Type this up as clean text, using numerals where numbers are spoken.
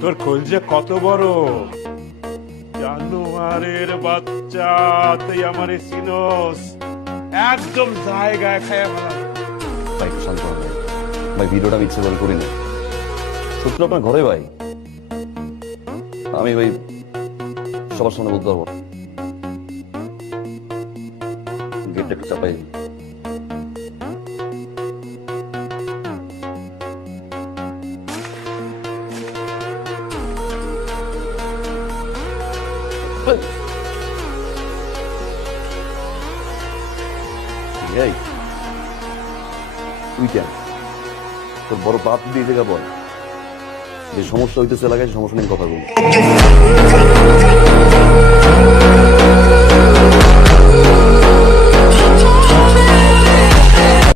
তোর কলজে কত বড়, জানোয়ারের বাচ্চা, তুই আমারে চিনোস, একদম জায়গায় খায়া ফেলা। ভাই একটু শান্ত হন ভাই। ভাই ভিডিওটা আমি ইচ্ছে করে করিনি, সত্যি আপনার ঘরে ভাই। আমি ভাই সবার সামনে বলতে পারবো, গেটটা একটু চাপাই। এই তুই কেন তোর বড় বাপ দিয়ে জায়গা বল, যে সমস্যা হইতেছে এলাকায় সমস্যা নিয়ে কথা বলি।